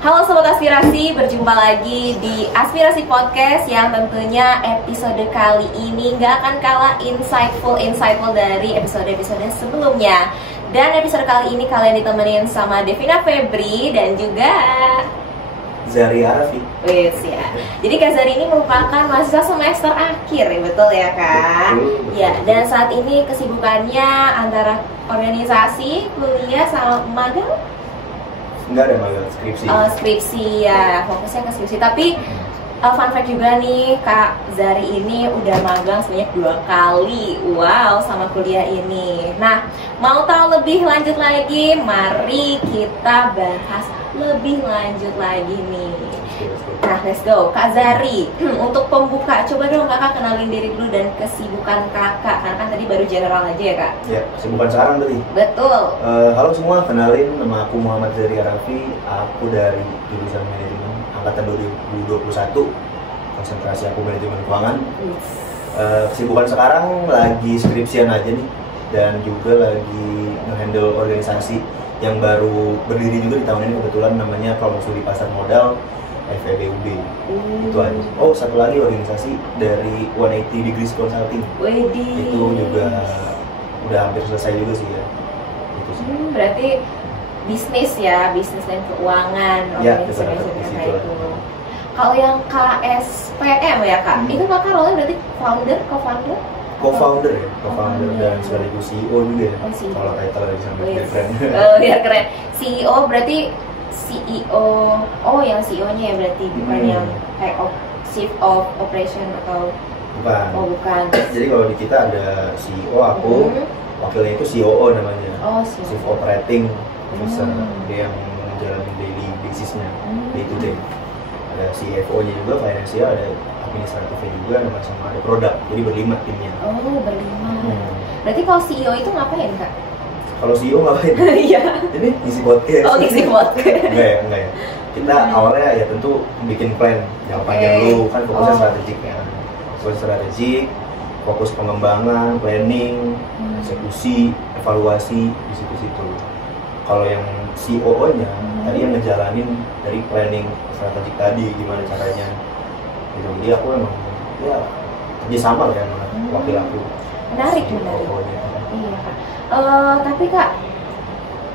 Halo Sobat Aspirasi, berjumpa lagi di Aspirasi Podcast yang tentunya episode kali ini gak akan kalah insightful dari episode-episode sebelumnya. Dan episode kali ini kalian ditemenin sama Devina Febri dan juga Zari Arafi. Wes ya. Jadi Kak Zari ini merupakan mahasiswa semester akhir ya, betul ya Kak? Betul. Ya, dan saat ini kesibukannya antara organisasi, kuliah, sama magang. Enggak ada magang, skripsi. Skripsi ya, fokusnya ke skripsi. Tapi fun fact juga nih, Kak Zari ini udah magang sebanyak 2 kali. Wow, sama kuliah ini. Nah, mau tahu lebih lanjut lagi? Mari kita bahas lebih lanjut lagi nih. Nah, let's go. Kak Zari, untuk pembuka, coba dong Kakak kenalin diri dulu dan kesibukan Kakak. Karena kan tadi baru general aja ya Kak? Ya, kesibukan sekarang berarti. Betul. Halo semua, kenalin nama aku Muhammad Zari Arafi. Aku dari jurusan manajemen angkatan 2021. Konsentrasi aku manajemen keuangan. Kesibukan sekarang lagi skripsian aja nih. Dan juga lagi nge-handle organisasi yang baru berdiri juga di tahun ini kebetulan, namanya Kelompok Studi Pasar Modal FEBUB. Itu aja. Oh, satu lagi organisasi dari 180 Degrees Consulting. Wedi. Itu juga udah hampir selesai juga sih ya. Itu sih. Berarti bisnis ya, bisnis dan keuangan. Ya, organisasi kayak itu. Kalau yang KSPM ya Kak, itu Kakak role berarti co-founder? Co-founder ya, co-founder dan sekaligus CEO juga ya. Oh, CEO. Kalau title dari sana biar keren. Oh, biar keren. CEO berarti CEO. Oh, yang CEO-nya ya berarti bukan yang kayak Chief of Operation atau Bukan. Oh, bukan. Jadi kalau di kita ada CEO aku, wakilnya itu COO namanya. Oh, CEO. Chief Operating Officer. Dia yang menjalani daily basisnya, day to day. Ada CFO-nya juga, financial, ada administratifnya juga, sama ada produk. Jadi berlima timnya. Oh, berlima. Berarti kalau CEO itu ngapain Kak? Kalau CEO ngapain? Iya. Ini ngisi podcast. Oh, ngisi podcast. Enggak ya. Kita awalnya ya tentu bikin plan yang panjang dulu, kan fokusnya strategik ya. Fokus strategik, fokus pengembangan, planning, eksekusi, evaluasi di situ-situ. Kalau yang COO-nya tadi yang ngejalanin dari planning strategik tadi gimana caranya. Gitu. Jadi aku emang ya kerja sama kan sama wakil aku. Menarik. COO-nya. Iya Kak. Tapi Kak,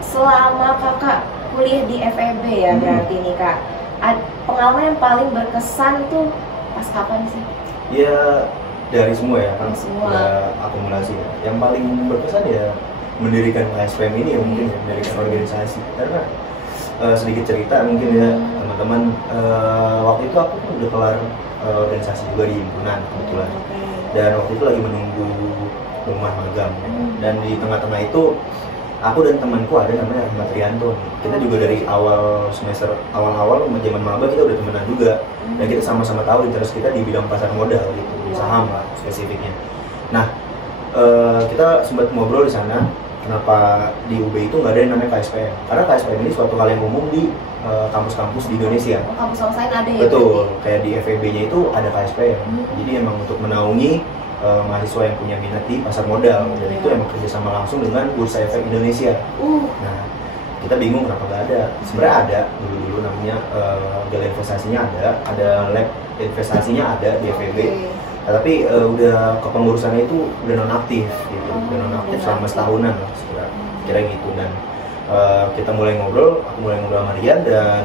selama Kakak kuliah di FEB ya berarti nih Kak, pengalaman yang paling berkesan itu pas kapan sih? Ya dari semua ya kan, Semua. udah akumulasi ya. Yang paling berkesan ya mendirikan KSPM ini ya, mungkin ya, mendirikan organisasi. Karena sedikit cerita mungkin ya teman-teman, waktu itu aku udah kelar organisasi juga di himpunan kebetulan. Dan waktu itu lagi menunggu rumah magang. Dan di tengah-tengah itu aku dan temanku ada namanya Ahmad Rianto. Kita juga dari awal semester awal-awal zaman maba kita udah temenan juga. Dan kita sama-sama tahu interest kita di bidang pasar modal gitu, di saham lah spesifiknya. Nah, kita sempat ngobrol di sana kenapa di UB itu nggak ada yang namanya KSPM. Karena KSPM ini suatu hal yang umum di kampus-kampus di Indonesia. Kampus lain ada ya? Betul, kayak di FEB-nya itu ada KSPM. Jadi emang untuk menaungi mahasiswa yang punya minat di pasar modal, dan itu emang kerjasama langsung dengan Bursa Efek Indonesia. Nah, kita bingung kenapa nggak ada. Sebenarnya ada dulu namanya gal investasinya ada lab investasinya ada di FEB. Nah, tapi udah kepengurusannya itu udah nonaktif gitu, udah nonaktif selama setahunan lah kira gitu. Dan kita mulai ngobrol, aku mulai ngobrol sama Rian, dan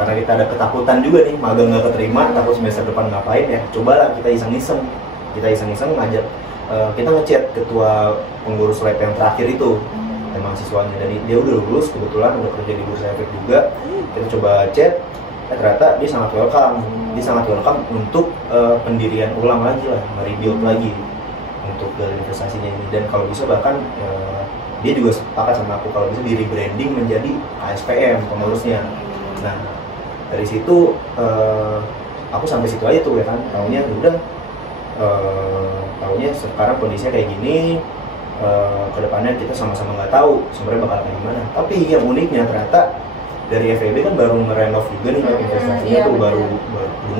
karena kita ada ketakutan juga nih magang nggak keterima, takut semester depan ngapain ya, cobalah kita iseng-iseng ngajak, kita ngechat ketua pengurus lab yang terakhir itu, emang siswanya, dan dia udah lulus kebetulan, udah kerja di Bursa Efek juga. Kita coba chat, ternyata dia sangat welcome, untuk pendirian ulang lagi lah, merebuild lagi untuk investasinya ini. Dan kalau bisa bahkan dia juga sepakat sama aku kalau bisa di rebranding menjadi KSPM pengurusnya. Nah dari situ aku sampai situ aja tuh ya kan, taunya sekarang kondisinya kayak gini. Kedepannya kita sama-sama nggak tahu sebenarnya bakal kayak gimana. Tapi yang uniknya ternyata dari FEB kan baru ngerenov juga nih investasinya, tuh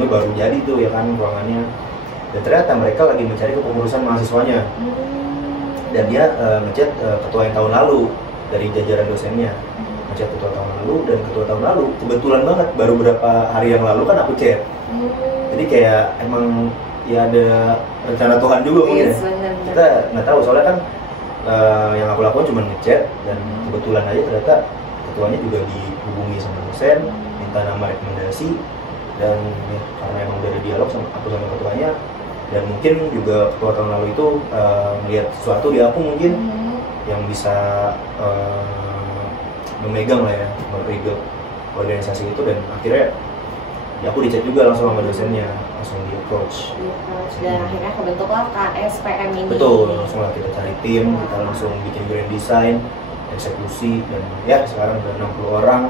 baru jadi tuh ya kan ruangannya. Dan ternyata mereka lagi mencari kepengurusan mahasiswanya. Dan dia ngechat ketua yang tahun lalu dari jajaran dosennya. ngechat ketua tahun lalu, dan ketua tahun lalu kebetulan banget baru beberapa hari yang lalu kan aku chat. Jadi kayak emang ya ada rencana Tuhan juga mungkin. Kita nggak tahu soalnya kan yang aku lakukan cuma ngechat, dan kebetulan aja ternyata ketuanya juga dihubungi sama dosen, minta nama rekomendasi, dan ya, karena emang udah ada dialog sama aku sama ketuanya, dan mungkin juga ketua tahun lalu itu melihat sesuatu di aku mungkin yang bisa memegang lah ya, merebuild organisasi itu, dan akhirnya ya aku dicek juga langsung sama dosennya, langsung di approach. Dan akhirnya kebentuklah KSPM ini. Betul, langsung lah kita cari tim, kita langsung bikin grand design, eksekusi, dan ya sekarang udah 60 orang,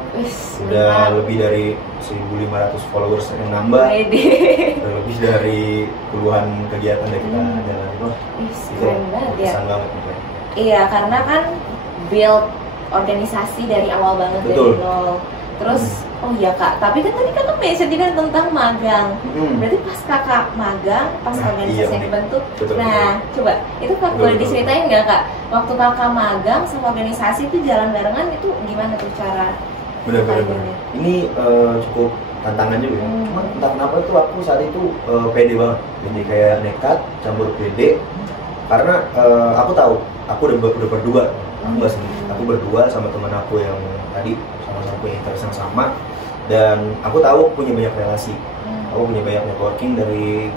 udah lebih dari 1.500 followers yang nambah, udah lebih dari puluhan kegiatan yang kita jalanin loh. Itu berkesan banget gitu. Iya, karena kan build organisasi dari awal banget. Betul. Dari nol. Terus, oh iya Kak, tapi kan tadi Kakak mention juga tentang magang. Berarti pas Kakak magang, pas organisasi yang dibentuk, coba, itu Kak boleh diceritain nggak Kak? Waktu Kakak magang sama organisasi itu jalan barengan, itu gimana tuh cara? Bener-bener. Ini cukup tantangan juga ya. Cuma entah kenapa tuh aku saat itu pede banget. Jadi kayak nekat, campur pede. Karena aku tahu, aku udah berdua. Aku nggak sendiri, aku berdua sama teman aku yang tadi sama-sama punya interest yang sama, dan aku tahu punya banyak relasi, aku punya banyak networking dari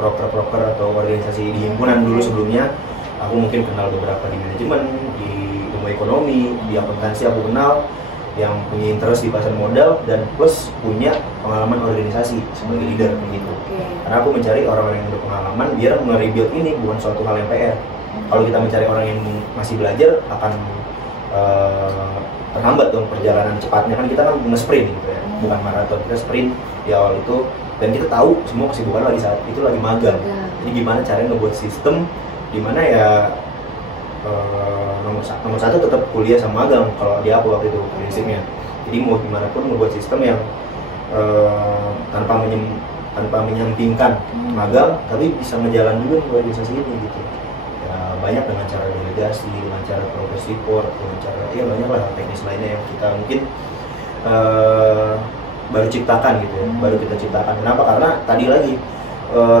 proker atau organisasi di himpunan dulu sebelumnya. Aku mungkin kenal beberapa di manajemen, di ilmu ekonomi, di akuntansi aku kenal yang punya interest di pasar modal, dan plus punya pengalaman organisasi sebagai leader begitu. Karena aku mencari orang-orang yang berpengalaman biar nge-rebuild ini bukan suatu hal yang PR. Kalau kita mencari orang yang masih belajar akan terhambat dong perjalanan cepatnya, kan kita kan nge-sprint gitu ya, bukan maraton, kita sprint di awal itu, dan kita tahu semua kesibukan lagi saat itu lagi magang. Jadi gimana caranya ngebuat sistem dimana ya nomor satu tetap kuliah sama magang kalau di aku waktu itu prinsipnya. Jadi mau gimana pun ngebuat sistem yang tanpa menyampingkan magang, tapi bisa ngejalan juga organisasi ini gitu. Banyak dengan cara delegasi, dengan cara progress report, dengan cara banyak lah teknis lainnya yang kita mungkin baru ciptakan gitu ya, baru kita ciptakan. Kenapa? Karena tadi lagi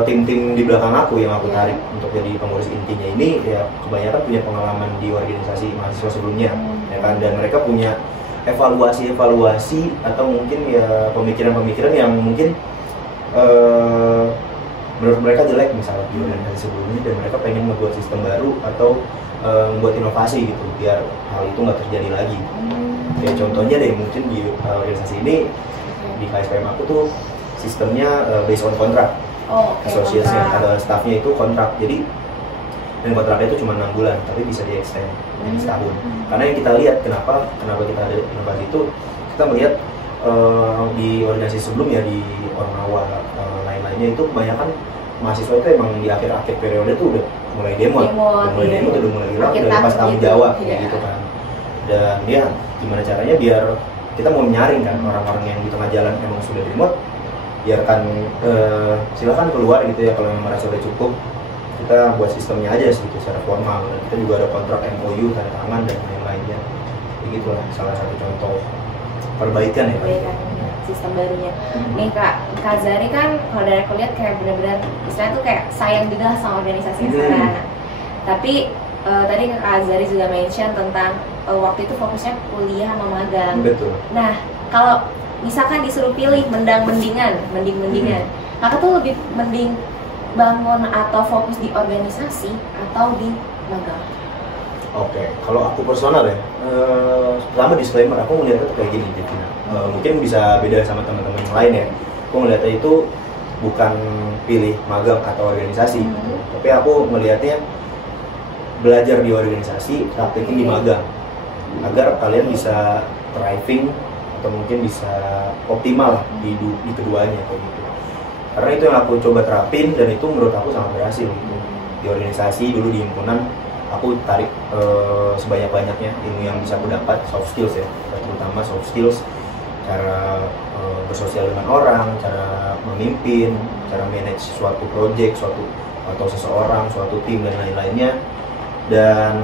tim-tim di belakang aku yang aku tarik untuk jadi pengurus intinya ini ya kebanyakan punya pengalaman di organisasi mahasiswa sebelumnya, ya kan, dan mereka punya evaluasi atau mungkin ya pemikiran yang mungkin menurut mereka jelek misalnya di organisasi sebelumnya, dan mereka pengen membuat sistem baru atau membuat inovasi gitu biar hal itu nggak terjadi lagi. Ya contohnya deh mungkin di organisasi ini di KSPM aku tuh sistemnya based on kontrak. Asosiasinya ada staffnya itu kontrak, jadi dan kontraknya itu cuma 6 bulan tapi bisa di extend jadi setahun. Karena yang kita lihat kenapa kita ada inovasi itu, kita melihat di organisasi sebelumnya di Ormawa lain-lainnya itu kebanyakan mahasiswa itu emang di akhir periode tuh udah mulai demo udah mulai hilang, udah lepas tanggung jawab gitu kan. Dan ya gimana caranya biar kita mau nyaring kan orang-orang yang di tengah jalan emang sudah remote, biarkan silakan keluar gitu ya kalau memang merasa udah cukup. Kita buat sistemnya aja sih gitu, secara formal, dan kita juga ada kontrak MOU, tanda tangan dan lain-lainnya. Begitu lah salah satu contoh perbaikan ya sistem barunya. Nih Kak Zari kan kalau dari aku lihat kayak benar-benar istilahnya tuh kayak sayang juga sama organisasi sekarang. Tapi tadi Kak Zari juga mention tentang waktu itu fokusnya kuliah sama magang. Betul. Nah kalau misalkan disuruh pilih mending-mendingan, Kakak tuh lebih mending bangun atau fokus di organisasi atau di magang? Oke, kalau aku personal ya, pertama disclaimer, aku melihatnya tuh kayak gini gitu. Mungkin bisa beda sama teman-teman yang lain ya. Aku melihatnya itu bukan pilih magang atau organisasi, tapi aku melihatnya belajar di organisasi, praktekin di magang, agar kalian bisa thriving atau mungkin bisa optimal di keduanya kayak gitu. Karena itu yang aku coba terapin dan itu menurut aku sangat berhasil gitu. Di organisasi dulu di himpunan aku tarik sebanyak-banyaknya ilmu yang bisa aku dapat, soft skills ya, terutama soft skills, cara bersosial dengan orang, cara memimpin, cara manage suatu project, suatu atau seseorang, suatu tim dan lain-lainnya. Dan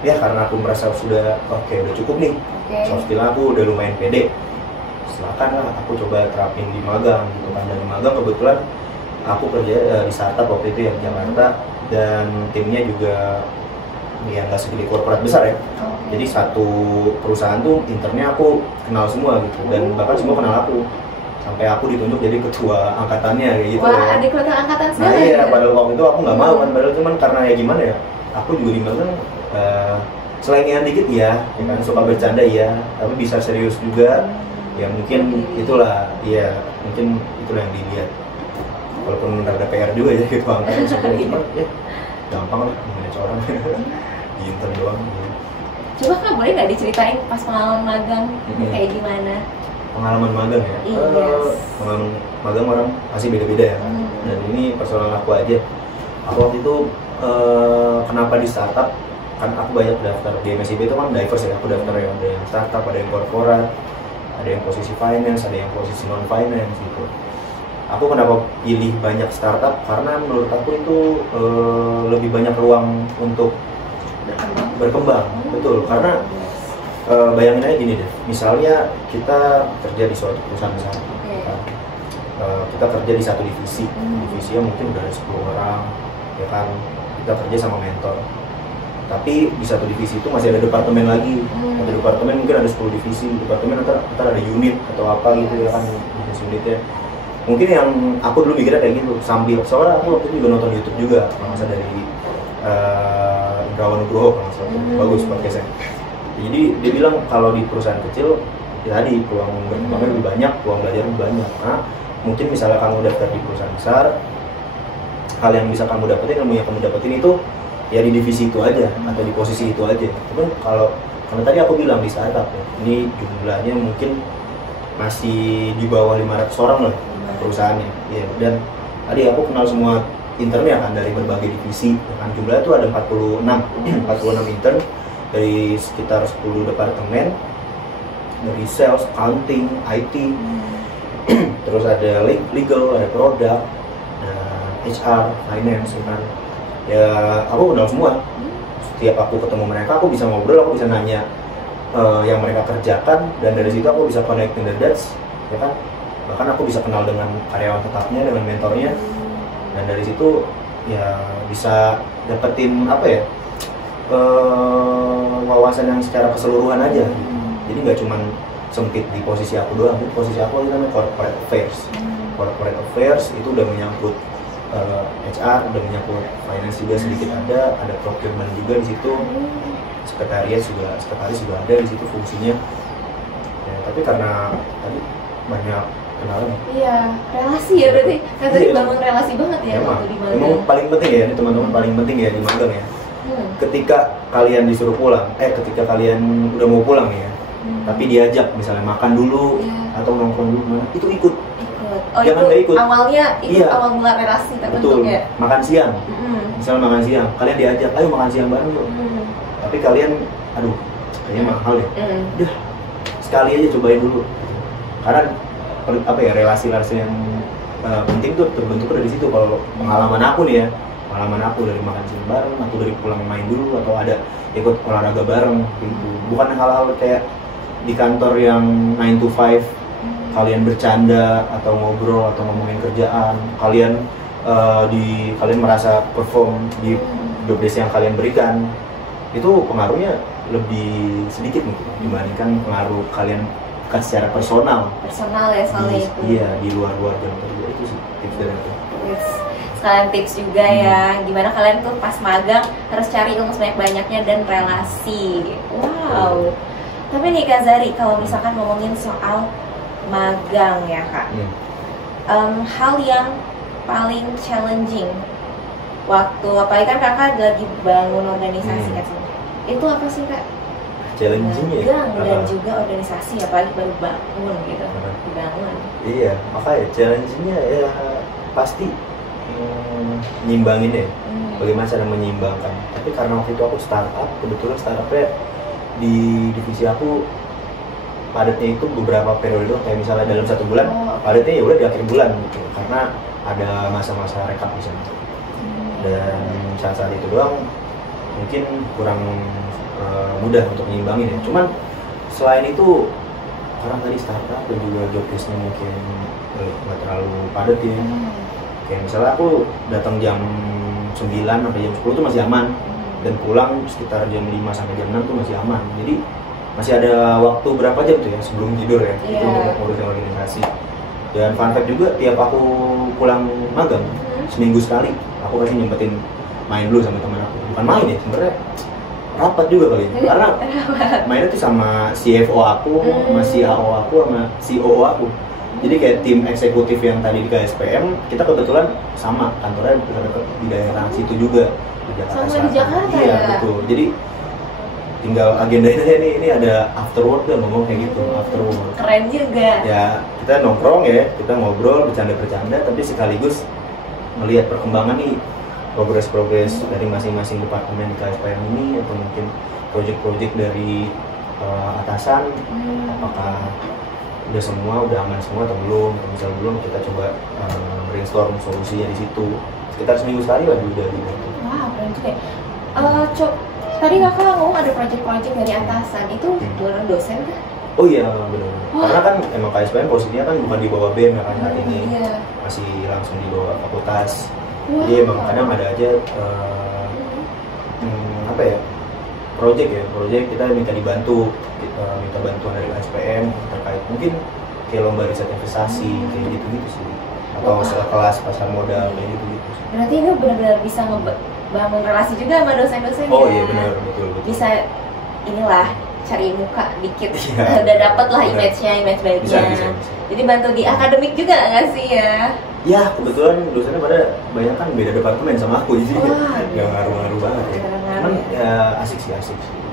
ya karena aku merasa sudah oke, udah cukup nih, soft skill aku udah lumayan pede, silakan lah aku coba terapin di magang gitu kan. Dan di magang kebetulan aku kerja di startup waktu itu ya di Jakarta, dan timnya juga ya nggak segede korporat besar ya. Jadi satu perusahaan tuh internnya aku kenal semua gitu, dan bahkan semua kenal aku, sampai aku ditunjuk jadi ketua angkatannya kayak gitu. Wah, adik ketua angkatan sih. Nah iya, padahal waktu itu aku nggak mau kan, padahal cuman karena ya gimana ya, aku juga di magang selengean dikit ya kan, suka bercanda ya, tapi bisa serius juga. Ya mungkin itulah, ya mungkin itulah yang dilihat. Walaupun rada PR juga ya gitu angkatan sebenarnya, ya gampang lah manage orang di intern doang. Coba Kak, boleh nggak diceritain pas pengalaman magang kayak gimana? Pengalaman magang ya? Pengalaman magang orang pasti beda-beda ya. Dan ini persoalan aku aja. Aku waktu itu kenapa di startup? Kan aku banyak daftar di MSIB itu kan diverse ya. Aku daftar yang ada yang startup, ada yang korporat, ada yang posisi finance, ada yang posisi non finance gitu. Aku kenapa pilih banyak startup? Karena menurut aku itu lebih banyak ruang untuk berkembang. Betul, karena bayangin aja gini deh, misalnya kita kerja di suatu perusahaan besar, kita kerja di satu divisi, divisinya mungkin udah ada 10 orang, ya kan, kita kerja sama mentor. Tapi di satu divisi itu masih ada departemen lagi, satu departemen mungkin ada 10 divisi, departemen ntar ada unit atau apa gitu ya kan, bisnis unitnya. Mungkin yang aku dulu mikirnya kayak gitu, sambil, soalnya aku waktu itu juga nonton YouTube juga, masa dari Indrawan Nugroho, bagus podcastnya. Jadi dia bilang kalau di perusahaan kecil, ya tadi peluang berkembangnya lebih banyak, peluang belajar lebih banyak. Nah, mungkin misalnya kamu daftar di perusahaan besar, hal yang bisa kamu dapetin, ilmu yang kamu dapetin itu ya di divisi itu aja atau di posisi itu aja. Cuman kalau tadi aku bilang di startup ya, ini jumlahnya mungkin masih di bawah 500 orang lah perusahaannya. Ya, dan tadi aku kenal semua internnya kan dari berbagai divisi. Kan jumlahnya tuh ada 46 intern dari sekitar 10 departemen, dari sales, accounting, IT, terus ada legal, ada produk, HR, finance, kan. Ya aku kenal semua. Setiap aku ketemu mereka, aku bisa ngobrol, aku bisa nanya yang mereka kerjakan, dan dari situ aku bisa connecting the dots, ya kan. Bahkan aku bisa kenal dengan karyawan tetapnya, dengan mentornya, dan dari situ ya bisa dapetin apa ya, wawasan yang secara keseluruhan aja. Jadi nggak cuma sempit di posisi aku doang, di posisi aku itu namanya corporate affairs. Corporate affairs itu udah menyangkut HR, udah menyangkut finance juga sedikit ada procurement juga di situ, sekretaris juga ada di situ fungsinya. Ya, tapi karena tadi banyak kenalan. Iya, relasi ya berarti. Kan tadi bangun relasi banget ya waktu di magang. Emang paling penting ya, ini teman-teman paling penting ya di magang ya. Ketika kalian disuruh pulang, ketika kalian udah mau pulang ya, tapi diajak misalnya makan dulu atau nongkrong dulu, itu ikut. Oh, jangan nggak ikut. Awalnya itu awal mula relasi terbentuk ya. Makan siang, misalnya makan siang, kalian diajak, ayo makan siang bareng yuk. Tapi kalian, aduh, kayaknya mahal ya. Udah, sekali aja cobain dulu. Karena apa ya, relasi-relasi yang penting tuh terbentuk dari situ. Kalau pengalaman aku nih ya, pengalaman aku dari makan siang bareng, atau dari pulang main dulu, atau ada ikut olahraga bareng gitu. Bukan hal-hal kayak di kantor yang 9 to 5 kalian bercanda atau ngobrol atau ngomongin kerjaan, kalian kalian merasa perform di job desk yang kalian berikan, itu pengaruhnya lebih sedikit mungkin dibandingkan pengaruh kalian kan secara personal ya soalnya itu. Iya, di luar jam kerja. Itu sih tips dari aku. Sekalian tips juga ya, gimana kalian tuh pas magang harus cari ilmu sebanyak-banyaknya dan relasi. Wow. Tapi nih Kak Zari, kalau misalkan ngomongin soal magang ya Kak, hal yang paling challenging waktu, apalagi kan Kakak lagi bangun organisasi kan, itu apa sih Kak? Challenging ya? Dan juga organisasi, apalagi baru bangun gitu, dibangun. Iya, makanya challengingnya ya pasti nyimbangin ya, bagaimana cara menyeimbangkan. Tapi karena waktu itu aku startup, kebetulan startupnya di divisi aku padatnya itu beberapa periode, kayak misalnya dalam 1 bulan, padatnya ya udah di akhir bulan gitu, karena ada masa-masa rekap di sana. Dan saat itu doang mungkin kurang mudah untuk menyimbangin ya. Cuman selain itu karena tadi startup dan juga job desk-nya mungkin nggak terlalu padat ya. Kayak misalnya aku datang jam 9 sampai jam 10 tuh masih aman, dan pulang sekitar jam 5 sampai jam 6 tuh masih aman. Jadi masih ada waktu berapa jam tuh ya sebelum tidur ya, itu untuk ngurusin organisasi. Dan fun fact juga, tiap aku pulang magang seminggu sekali aku pasti nyempetin main dulu sama teman aku. Bukan main ya sebenarnya, rapat juga kali ya. Karena mainnya tuh sama CFO aku, sama CAO aku, sama COO aku. Jadi kayak tim eksekutif yang tadi di KSPM, kita kebetulan sama kantornya dekat di daerah situ juga, di Jakarta. Sama di Jakarta iya, ya? Betul. Jadi tinggal agendanya ini ada after work tuh, ngomong kayak gitu, after work. Keren juga. Ya, kita nongkrong ya, kita ngobrol, bercanda-bercanda, tapi sekaligus melihat perkembangan nih, progres-progres dari masing-masing departemen di KSPM ini, atau mungkin project-project dari atasan, apakah udah semua, udah aman semua atau belum. Kalau misalnya belum, kita coba brainstorm solusinya di situ. Sekitar seminggu sekali lah udah gitu. Wah, keren juga. Tadi kakak ngomong ada project-project dari atasan, itu beneran dosen kan? Oh iya, benar. Karena kan emang KSPM posisinya kan bukan di bawah BEM ya kan saat ini, masih langsung di bawah fakultas. Jadi emang kadang ada aja apa ya, project kita minta dibantu, minta bantuan dari KSPM terkait mungkin kayak lomba riset investasi kayak gitu sih, atau kelas pasar modal kayak gitu sih. Berarti ini benar-benar bisa ngebangun relasi juga sama dosen-dosen. Oh iya benar, betul. Bisa inilah cari muka dikit, udah dapet lah image baiknya. Bisa. Jadi bantu di akademik juga nggak sih ya? Ya, kebetulan dosennya pada banyak kan beda departemen sama aku, jadi nggak ngaruh-ngaruh banget ya. Cuman ya asik sih,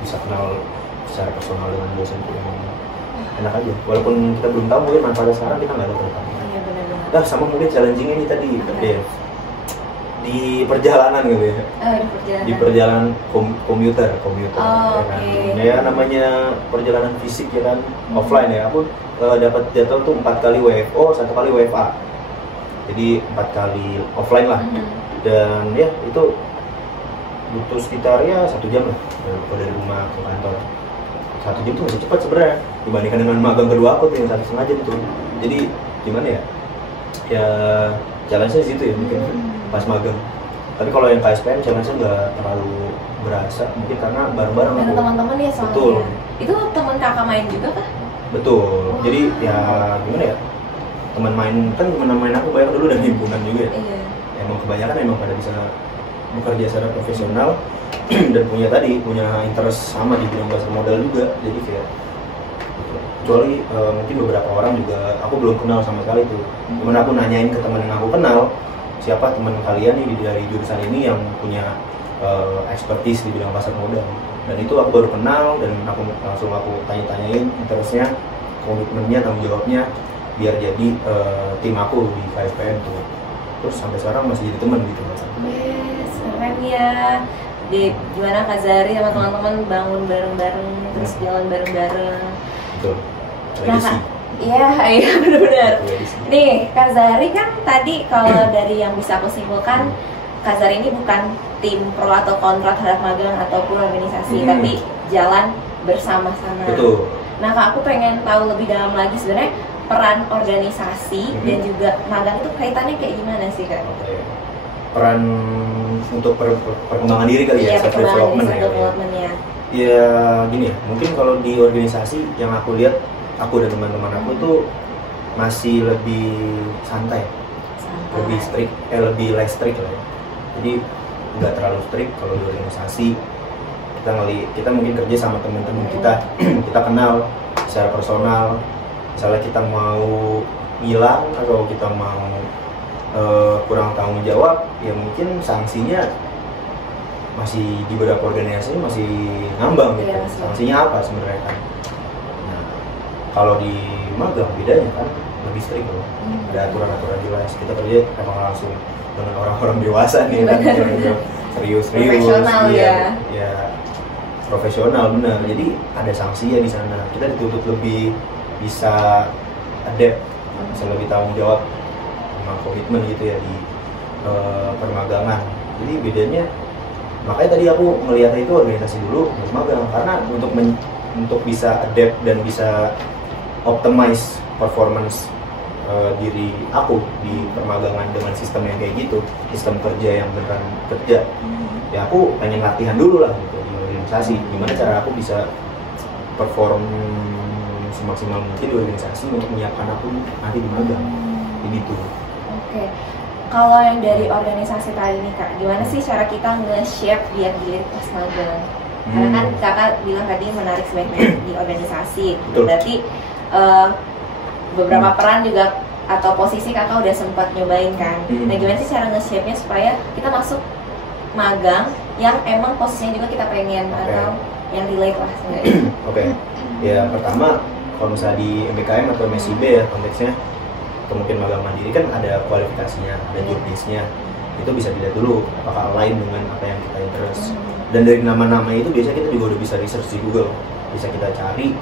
bisa kenal secara personal dengan dosen itu emang enak aja. Walaupun kita belum tahu mungkin manfaatnya sekarang, kita nggak tahu ke depannya. Iya benar-benar. Nah, sama mungkin challenging ini tadi, di perjalanan gitu ya. Di perjalanan komuter Oh, ya kan. Ya namanya perjalanan fisik ya kan, offline ya. Aku dapat jadwal tuh 4 kali WFO, 1 kali WFA. Jadi 4 kali offline lah. Dan ya itu butuh sekitar ya 1 jam lah dari rumah ke kantor. 1 jam tuh masih cepat sebenarnya dibandingkan dengan magang kedua aku tuh yang 1,5 jam tuh. Jadi gimana ya? Ya challenge-nya di situ ya mungkin pas magang. Tapi kalau yang KSPM challenge-nya nggak terlalu berasa, mungkin karena bareng-bareng aku. Teman-teman ya soalnya. Betul. Itu teman kakak main juga kah? Betul. Jadi ya gimana ya? Teman main aku banyak dulu dari himpunan juga ya. Iya. Emang kebanyakan emang pada bisa bekerja secara profesional dan punya interest sama di bidang pasar modal juga. Jadi kayak kecuali mungkin beberapa orang juga aku belum kenal sama sekali tuh. Cuman aku nanyain ke teman yang aku kenal, siapa teman kalian nih dari jurusan ini yang punya expertise di bidang pasar modal. Dan itu aku baru kenal, dan aku langsung tanya-tanyain interestnya, komitmennya, tanggung jawabnya, biar jadi tim aku di KSPM tuh. Terus sampai sekarang masih jadi teman gitu. Yes, keren ya. Di gimana Kak Zari sama teman-teman bangun bareng-bareng, terus jalan bareng-bareng. Betul. Nah, Kak, iya benar-benar. Nih, Kak Zari kan tadi kalau dari yang bisa aku simpulkan, Kak Zari ini bukan tim pro atau kontra terhadap magang ataupun organisasi, tapi jalan bersama-sama. Betul. Nah, Kak, aku pengen tahu lebih dalam lagi sebenarnya peran organisasi dan juga magang itu kaitannya kayak gimana sih, Kak? Peran untuk perkembangan diri kali ya, self development ya. Ya gini ya, mungkin kalau di organisasi yang aku lihat, aku dan teman-teman aku tuh masih lebih santai. Lebih strict, lebih less strict lah ya. Jadi nggak terlalu strict kalau di organisasi. Kita mungkin kerja sama teman-teman kita kenal secara personal. Misalnya kita mau hilang atau kita mau kurang tanggung jawab, ya mungkin sanksinya masih di beberapa organisasi masih ngambang gitu. Sanksinya apa sebenarnya kan? Nah, kalau di magang bedanya kan lebih strict loh. Ada aturan-aturan jelas. Kita kerja emang langsung dengan orang-orang dewasa nih kan, serius, profesional ya. Ya profesional benar. Jadi ada sanksinya di sana. Kita dituntut lebih bisa adapt, bisa lebih tanggung jawab sama komitmen gitu ya di permagangan. Jadi bedanya makanya tadi aku melihatnya itu organisasi dulu terus magang, karena untuk bisa adapt dan bisa optimize performance diri aku di permagangan dengan sistem yang kayak gitu, sistem kerja yang beneran kerja. Ya aku pengen latihan dulu lah gitu di organisasi, gimana cara aku bisa perform semaksimal mungkin di organisasi untuk menyiapkan aku nanti di magang, begitu. Oke. Kalau yang dari organisasi tadi nih Kak, gimana sih cara kita nge-shape biar dilirik pas magang? Karena kan Kakak bilang tadi menarik sebaik-baik di organisasi. Betul. Berarti beberapa peran juga atau posisi Kakak udah sempat nyobain kan? Nah gimana sih cara nge-shape-nya supaya kita masuk magang yang emang posisinya juga kita pengen atau yang relate lah sebenarnya? Oke. Ya pertama kalau misalnya di MBKM atau MSIB ya konteksnya, mungkin magang mandiri kan ada kualifikasinya, ada job desk-nya. Itu bisa dilihat dulu apakah align dengan apa yang kita interest. Dan dari nama-nama itu biasanya kita juga udah bisa research di Google, bisa kita cari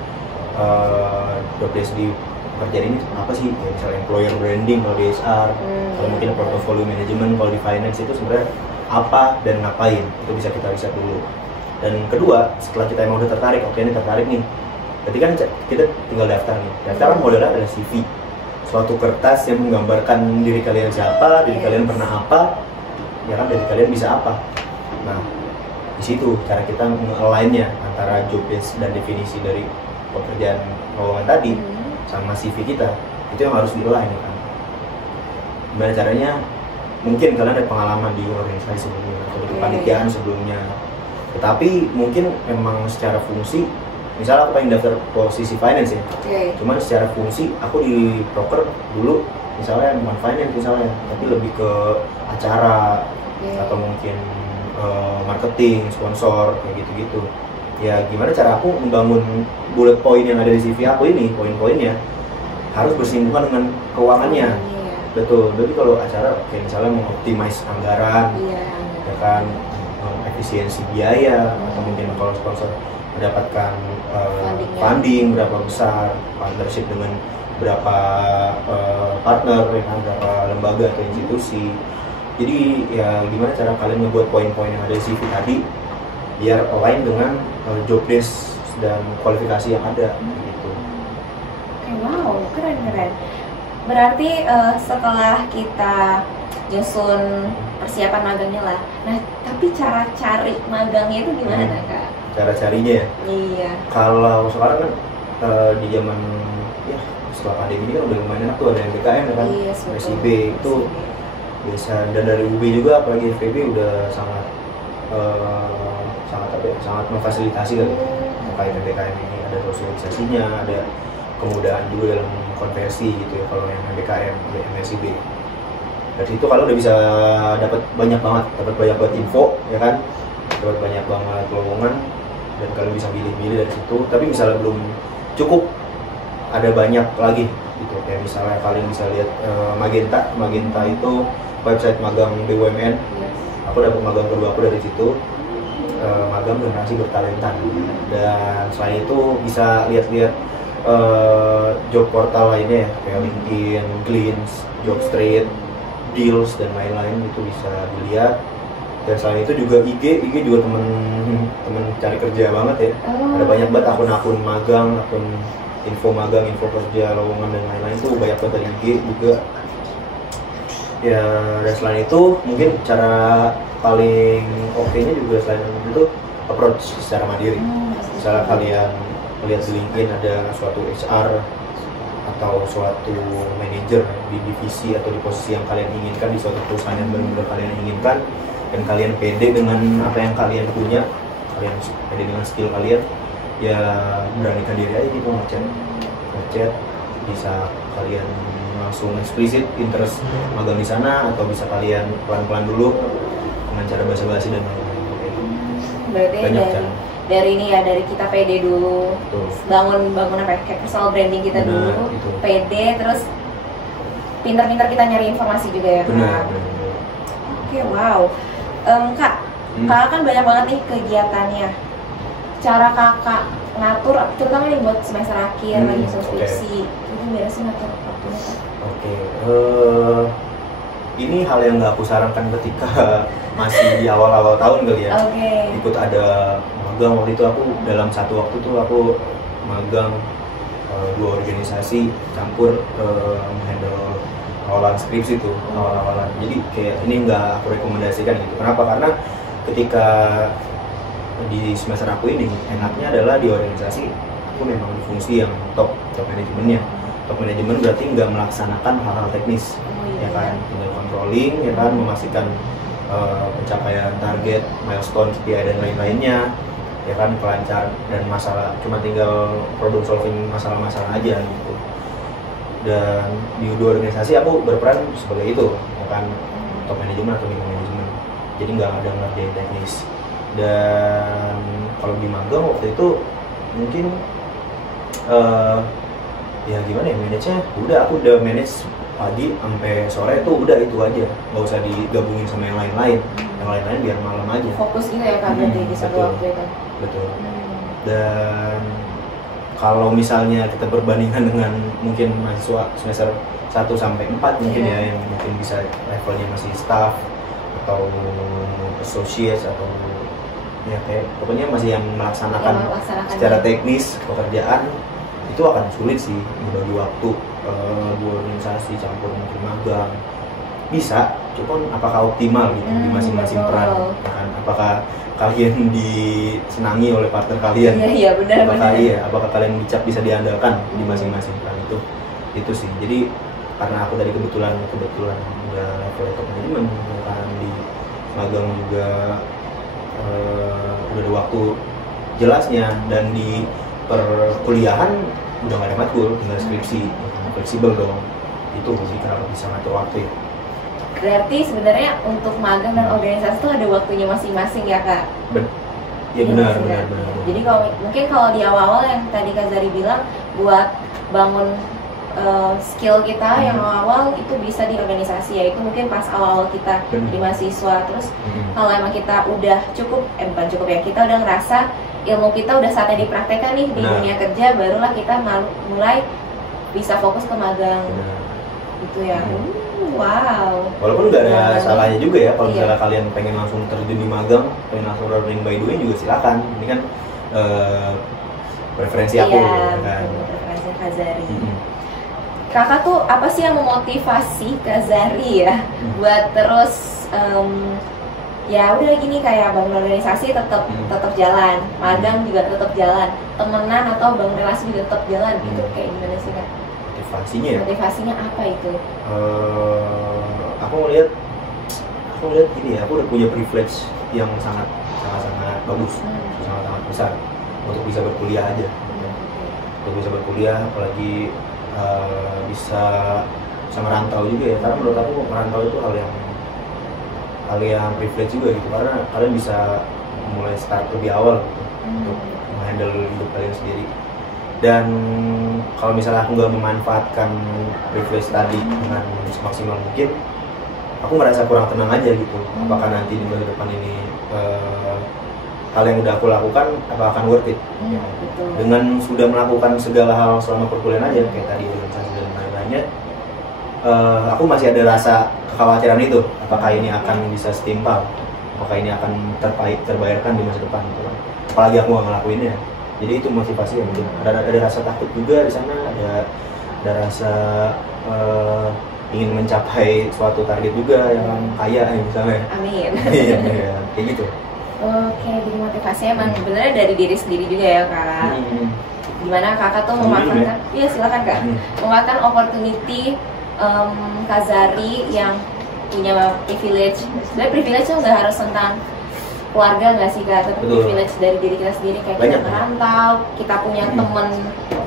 job desk di pekerjaan ini apa sih, kayak misalnya employer branding kalau di HR, kalau mungkin portfolio management kalau di finance itu sebenarnya apa dan ngapain, itu bisa kita riset dulu. Dan kedua, setelah kita emang udah tertarik, oke ini tertarik nih, berarti kan kita tinggal daftar nih. Daftar kan modelnya ada CV, suatu kertas yang menggambarkan diri kalian siapa, diri kalian pernah apa, ya kan dari kalian bisa apa. Nah di situ cara kita nge-align-nya antara job desk dan definisi dari pekerjaan lowongan tadi sama CV kita, itu yang harus di-align kan. Gimana caranya? Mungkin kalian ada pengalaman di organisasi sebelumnya atau di kepanitiaan sebelumnya, tetapi mungkin memang secara fungsi, misalnya aku pengen daftar posisi finance ya, cuman secara fungsi aku di broker dulu misalnya bukan finance misalnya, tapi lebih ke acara atau mungkin marketing, sponsor, kayak gitu-gitu. Ya gimana cara aku membangun bullet point yang ada di CV aku ini, poin-poinnya harus bersinggungan dengan keuangannya. Betul, jadi kalau acara kayak misalnya mengoptimize anggaran, ya kan, efisiensi biaya, atau mungkin kalau sponsor mendapatkan funding berapa besar, partnership dengan berapa partner, ya kan, berapa lembaga atau institusi. Jadi ya gimana cara kalian membuat poin-poin yang ada di CV tadi biar align dengan job desk dan kualifikasi yang ada gitu. Wow, keren. Berarti setelah kita nyusun persiapan magangnya lah, nah tapi cara cari magangnya itu gimana Kak? Cara carinya ya? Iya. Kalau sekarang kan di zaman ya setelah pandemi ini kan udah lumayan enak tuh, ada MBKM ya kan, MSIB itu biasa, dan dari UB juga apalagi FEB udah sangat sangat memfasilitasi kan terkait MBKM ini, ada sosialisasinya, ada kemudahan juga dalam konversi gitu ya kalau yang MBKM, MSIB. Dari situ kalau udah bisa dapat banyak banget info ya kan, dapat banyak banget lowongan, dan kalian bisa pilih-pilih dari situ. Tapi misalnya belum cukup, ada banyak lagi gitu. Kayak misalnya kalian bisa lihat Magenta itu website magang BUMN. Aku dapat magang kedua aku dari situ, magang generasi bertalenta. Dan selain itu bisa lihat-lihat job portal lainnya ya, kayak LinkedIn, Glints, Jobstreet, Deals dan lain-lain, itu bisa dilihat. Dan selain itu juga IG juga temen cari kerja banget ya. Ada banyak banget akun-akun magang, akun info magang, info kerja, lowongan dan lain-lain, itu banyak banget dari IG juga. Ya, dan selain itu mungkin cara paling oke-nya juga selain itu approach secara mandiri. Misalnya kalian lihat di LinkedIn ada suatu HR atau suatu manajer di divisi atau di posisi yang kalian inginkan di suatu perusahaan yang benar-benar kalian inginkan, dan kalian pede dengan apa yang kalian punya, kalian pede dengan skill kalian, ya beranikan diri aja gitu, ngechat, bisa kalian langsung eksplisit interest magang di sana, atau bisa kalian pelan-pelan dulu dengan cara basa-basi dan lain-lain. Berarti dari ini ya, dari kita pede dulu. Betul. bangun apa ya, kayak personal branding kita dulu, itu. pede, terus pintar-pintar kita nyari informasi juga ya Kak. Oke, wow. Kak, kakak kan banyak banget nih kegiatannya. Cara kakak ngatur, terutama nih buat semester akhir lagi skripsi, itu biasa ngatur waktunya Kak? ini hal yang nggak aku sarankan ketika masih di awal-awal tahun kali ya. Ikut ada magang, waktu itu aku dalam satu waktu tuh aku magang 2 organisasi campur handle awalan skripsi itu awal-awalan. Jadi kayak ini nggak aku rekomendasikan gitu. Kenapa? Karena ketika di semester aku ini enaknya adalah di organisasi aku memang di fungsi yang top manajemennya. Top manajemen berarti nggak melaksanakan hal-hal teknis, ya kan, tinggal controlling, ya kan, memastikan pencapaian target, milestone, KPI dan lain-lainnya, ya kan, kelancar dan masalah cuma tinggal problem solving masalah-masalah aja gitu. Dan di 2 organisasi aku berperan sebagai itu, ya kan, top manajemen atau middle manajemen. Jadi nggak ada ngerjain teknis. Dan kalau di magang waktu itu mungkin ya gimana ya, manage-nya udah, aku udah manage pagi sampai sore tuh udah itu aja, nggak usah digabungin sama yang lain-lain. Yang lain-lain biar malam aja. Fokus gitu ya Kak, berarti di satu waktu itu. Betul. Dan kalau misalnya kita perbandingkan dengan mungkin mahasiswa semester 1 sampai 4 mungkin ya, yang mungkin bisa levelnya masih staff atau associate atau ya kayak pokoknya masih yang melaksanakan secara teknis pekerjaan, itu akan sulit sih membagi waktu 2 organisasi campur mungkin magang. Bisa, cuman apakah optimal gitu di masing-masing peran? Kan? Apakah kalian disenangi oleh partner kalian? Iya benar. Apakah kalian bisa diandalkan di masing-masing peran itu sih. Jadi karena aku dari kebetulan udah level top manajemen, kan di magang juga udah ada waktu jelasnya, dan di perkuliahan udah gak ada matkul, tinggal skripsi, fleksibel dong. Itu sih kenapa bisa ngatur waktu ya. Berarti sebenarnya untuk magang dan organisasi itu ada waktunya masing-masing ya Kak? Ya benar. Jadi mungkin kalau di awal-awal yang tadi Kak Zari bilang buat bangun skill kita yang awal itu bisa di organisasi, yaitu mungkin pas awal-awal kita di mahasiswa. Terus kalau emang kita udah bukan cukup ya, kita udah ngerasa ilmu kita udah saatnya dipraktekkan nih di dunia kerja, barulah kita mulai bisa fokus ke magang. Gitu ya. Wow. Walaupun nggak ada salahnya juga ya kalau misalnya kalian pengen langsung terjun di magang, pengen langsung learning by doing juga silakan. Ini kan preferensi aku kan. Preferensi Kak Zari. Kakak tuh apa sih yang memotivasi Kak Zari ya buat terus ya udah gini, kayak bangun organisasi tetap jalan, magang juga tetap jalan, temenan atau bangun relasi juga tetap jalan, itu kayak gimana sih Kak? Motivasinya apa itu? Aku ngeliat gini ya, aku udah punya privilege yang sangat bagus, sangat besar untuk bisa berkuliah aja. Untuk bisa berkuliah, apalagi bisa merantau juga ya, karena menurut aku merantau itu hal yang privilege juga gitu, karena kalian bisa mulai start lebih awal gitu, untuk menghandle hidup kalian sendiri. Dan kalau misalnya aku nggak memanfaatkan privilege tadi dengan semaksimal mungkin, aku ngerasa kurang tenang aja gitu. Apakah nanti di masa depan ini hal yang udah aku lakukan apakah akan worth it? Dengan sudah melakukan segala hal selama perkuliahan aja kayak tadi organisasi dan lain-lainnya, aku masih ada rasa kekhawatiran itu. Apakah ini akan bisa setimpal? Apakah ini akan terbayarkan di masa depan? Gitu. Apalagi aku nggak ngelakuinnya. Jadi itu motivasi yang ada rasa takut juga di sana, ada rasa ingin mencapai suatu target juga yang kaya misalnya. Amin. Iya, kayak gitu. Oke, jadi motivasinya emang sebenarnya dari diri sendiri juga ya Kak. Gimana Kakak tuh memanfaatkan? Iya silakan Kak. Memanfaatkan opportunity Kak Zari yang punya privilege. Sebenarnya privilege tuh nggak harus tentang keluarga nggak sih Kak, tapi privilege dari diri kita sendiri, kayak kita merantau, kita punya temen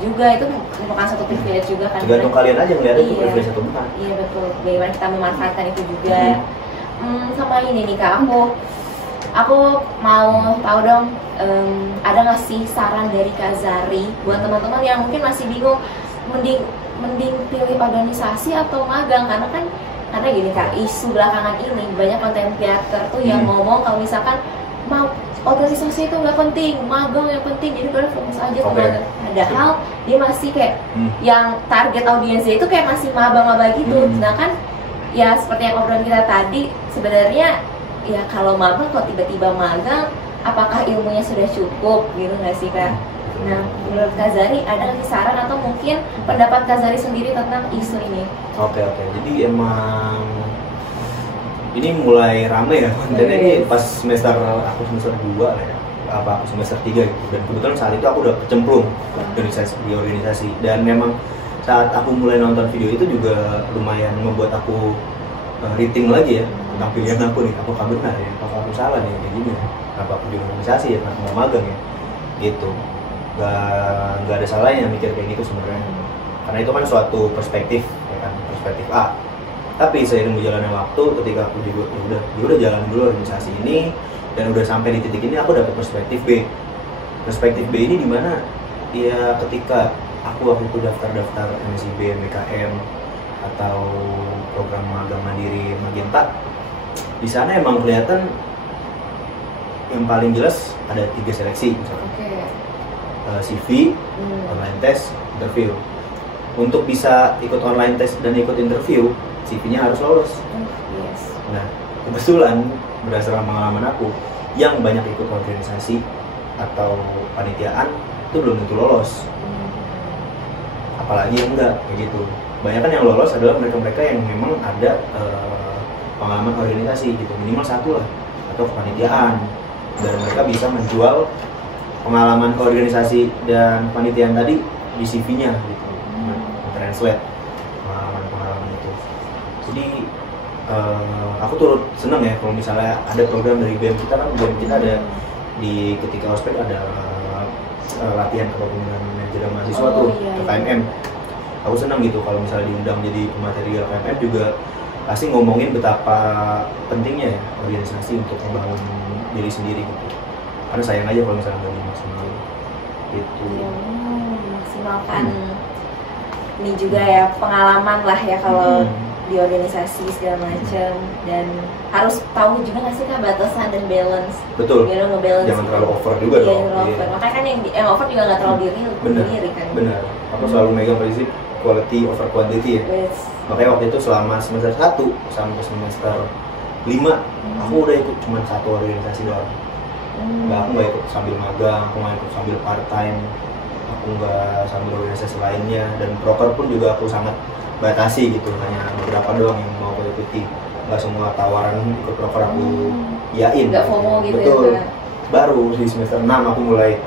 juga, itu merupakan satu privilege juga kan. Tergantung kalian aja melihat itu privilege atau bukan. Iya betul, bagaimana kita memanfaatkan itu juga. Sama ini nih Kak, aku mau tahu dong, ada nggak sih saran dari Kak Zari buat teman-teman yang mungkin masih bingung mending pilih organisasi atau magang, karena gini Kak, isu belakangan ini banyak konten creator tuh yang ngomong kalau misalkan mau organisasi itu nggak penting, magang yang penting, jadi kalian fokus aja ke magang. Padahal dia masih kayak yang target audiensnya itu kayak masih maba-maba gitu. Sedangkan ya seperti yang obrolan kita tadi, sebenarnya ya kalau magang, kalau tiba-tiba magang, apakah ilmunya sudah cukup gitu nggak sih Kak? Nah, menurut Kak Zari ada nggak sih saran atau mungkin pendapat Kak Zari sendiri tentang isu ini? Oke, jadi emang ini mulai rame ya kontennya ini pas aku semester 2 lah ya, apa aku semester 3 gitu, dan kebetulan saat itu aku udah kecemplung di organisasi, dan memang saat aku mulai nonton video itu juga lumayan membuat aku rating lagi ya tentang pilihan aku nih, apakah benar ya, apakah aku salah nih kayak gini, kenapa aku di organisasi ya, kenapa mau magang ya, gitu. Gak ada salahnya mikir kayak gitu sebenarnya, karena itu kan suatu perspektif ya kan, perspektif A. Tapi seiring berjalannya waktu, ketika aku juga udah jalan dulu organisasi ini dan udah sampai di titik ini, aku dapat perspektif B. Perspektif B ini dimana ya ketika aku waktu itu daftar MSIB, MKM atau program magang mandiri Magenta, di sana emang kelihatan yang paling jelas ada 3 seleksi misalnya. CV, online test, interview. Untuk bisa ikut online test dan ikut interview, CV-nya harus lolos. Nah, kebetulan berdasarkan pengalaman aku, yang banyak ikut organisasi atau panitiaan itu belum tentu lolos. Apalagi yang enggak, kayak gitu. Banyak kan yang lolos adalah mereka-mereka yang memang ada pengalaman organisasi gitu, minimal 1 lah, atau kepanitiaan, dan mereka bisa menjual pengalaman keorganisasi dan panitiaan tadi di CV-nya gitu, translate pengalaman itu. Jadi aku turut senang ya kalau misalnya ada program dari BEM kita, kan BEM kita ada di ketika ospek ada latihan kepemimpinan manajemen mahasiswa tuh, KMM. Aku senang gitu kalau misalnya diundang jadi pemateri KMM, juga pasti ngomongin betapa pentingnya ya organisasi untuk membangun diri sendiri gitu. Karena sayang aja kalau misalnya nggak dimaksimalin gitu. Maksimalkan ini juga ya, pengalaman lah ya kalau di organisasi segala macam, dan harus tahu juga nggak sih Kak batasan dan balance. Betul. Ngebalance. Jangan terlalu over juga dong. Over. Makanya kan yang over juga nggak terlalu diri kan. Benar. Aku selalu megang prinsip quality over quantity ya. Makanya waktu itu selama semester 1 sampai semester 5 aku udah ikut cuma 1 organisasi doang. Aku nggak ikut sambil magang, aku nggak ikut sambil part time, aku nggak sambil organisasi lainnya, dan proker pun juga aku sangat batasi gitu, hanya beberapa doang yang mau aku ikuti. Nggak semua tawaran ikut proker aku yain. Nggak FOMO gitu. Betul. Ya. Baru di semester 6 aku mulai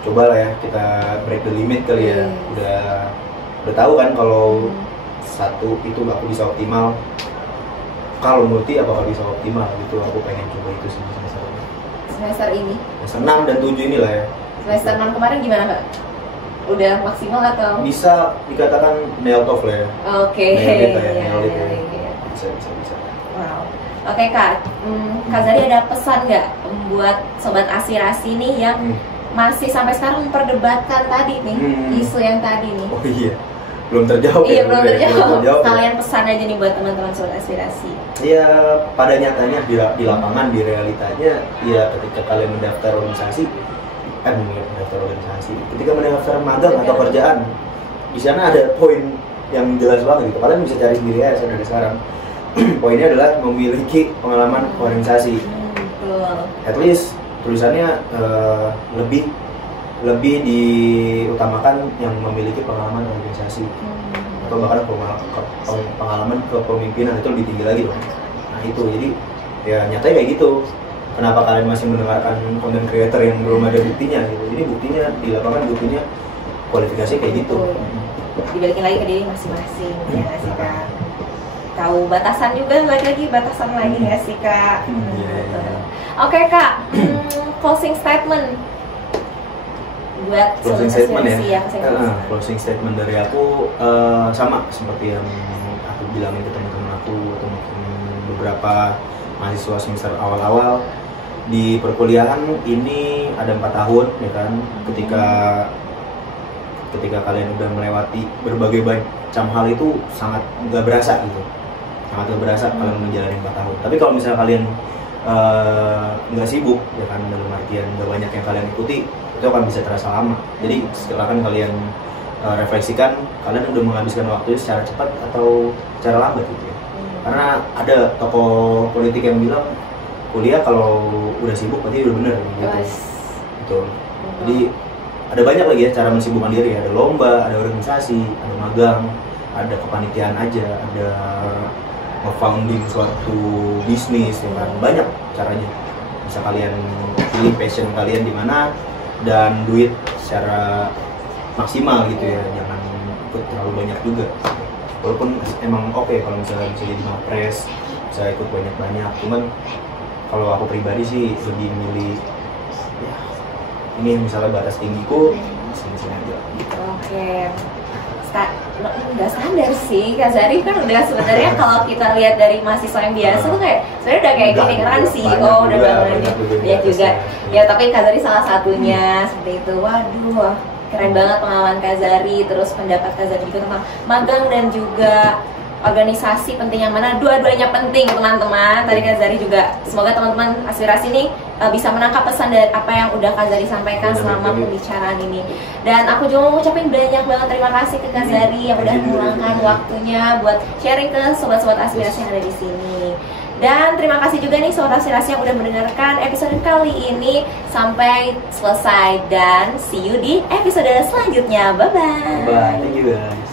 coba lah ya, kita break the limit kali ya. Udah tahu kan kalau 1 itu aku bisa optimal, kalau multi apakah bisa optimal gitu. Aku pengen coba itu semester ini. Semester 6 dan 7 inilah ya. Semester 6 kemarin gimana Kak? Udah maksimal atau? Bisa dikatakan nail off lah ya. Oke. Nail it ya. Bisa. Wow. Oke Kak, Kak Zari ada pesan nggak buat sobat aspirasi nih yang masih sampai sekarang memperdebatkan tadi nih isu yang tadi nih? Oh iya, belum terjawab. Iya, belum terjawab. Kalian pesan aja nih buat teman-teman sobat aspirasi. Ya, pada nyatanya di lapangan, di realitanya, ya ketika kalian mendaftar organisasi, ketika mendaftar magang atau kerjaan, di sana ada poin yang jelas banget gitu. Kalian bisa cari sendiri aja dari sekarang. Poinnya adalah memiliki pengalaman organisasi. At least tulisannya lebih diutamakan yang memiliki pengalaman organisasi, atau bahkan pengalaman kepemimpinan itu lebih tinggi lagi dong. Nah itu, jadi ya nyatanya kayak gitu. Kenapa kalian masih mendengarkan content creator yang belum ada buktinya gitu? Ini buktinya di lapangan, buktinya kualifikasi kayak gitu. Dibalikin lagi ke diri masing-masing, ya nggak sih Kak? Tahu batasan juga, lagi batasan lagi nggak sih Kak? Oke Kak, closing statement buat closing statement ya. Closing statement dari aku sama seperti yang aku bilangin ke teman-teman aku atau mungkin beberapa mahasiswa semester awal-awal di perkuliahan ini. Ada 4 tahun ya kan, ketika kalian udah melewati berbagai macam hal itu sangat nggak berasa gitu, sangat nggak berasa kalian menjalani 4 tahun. Tapi kalau misalnya kalian nggak sibuk ya kan, dalam artian nggak banyak yang kalian ikuti, itu akan bisa terasa lama. Jadi silakan kalian refleksikan, kalian udah menghabiskan waktu secara cepat atau secara lambat gitu ya. Karena ada tokoh politik yang bilang kuliah kalau udah sibuk berarti udah bener gitu. Betul. Jadi ada banyak lagi ya cara mensibukkan diri. Ada lomba, ada organisasi, ada magang, ada kepanitiaan aja, ada nge-founding suatu bisnis, ya kan? Banyak caranya. Bisa kalian pilih passion kalian di mana dan duit secara maksimal gitu ya, jangan ikut terlalu banyak juga. Walaupun emang oke kalau misalnya bisa jadi mapres, bisa ikut banyak-banyak, cuman kalau aku pribadi sih lebih milih ya, ini misalnya batas tinggiku sini-sini aja. Oke. Nggak sadar sih, Kak Zari kan udah sebenarnya kalau kita lihat dari mahasiswa yang biasa tuh kayak sebenarnya udah kayak gini kan CEO udah banyak juga. Ya tapi Kak Zari salah satunya seperti itu. Waduh, keren banget pengalaman Kak Zari, terus pendapat Kak Zari juga tentang magang dan juga organisasi penting yang mana, dua-duanya penting teman-teman. Tadi Kak Zari juga, semoga teman-teman aspirasi ini bisa menangkap pesan dari apa yang udah Kak Zari sampaikan selama pembicaraan ini. Dan aku juga mau ngucapin banyak banget terima kasih ke Kak Zari yang udah meluangkan waktunya buat sharing ke sobat-sobat aspirasi yang ada di sini. Dan terima kasih juga nih sobat aspirasi yang udah mendengarkan episode kali ini sampai selesai, dan see you di episode selanjutnya. Bye bye. Bye, thank you guys.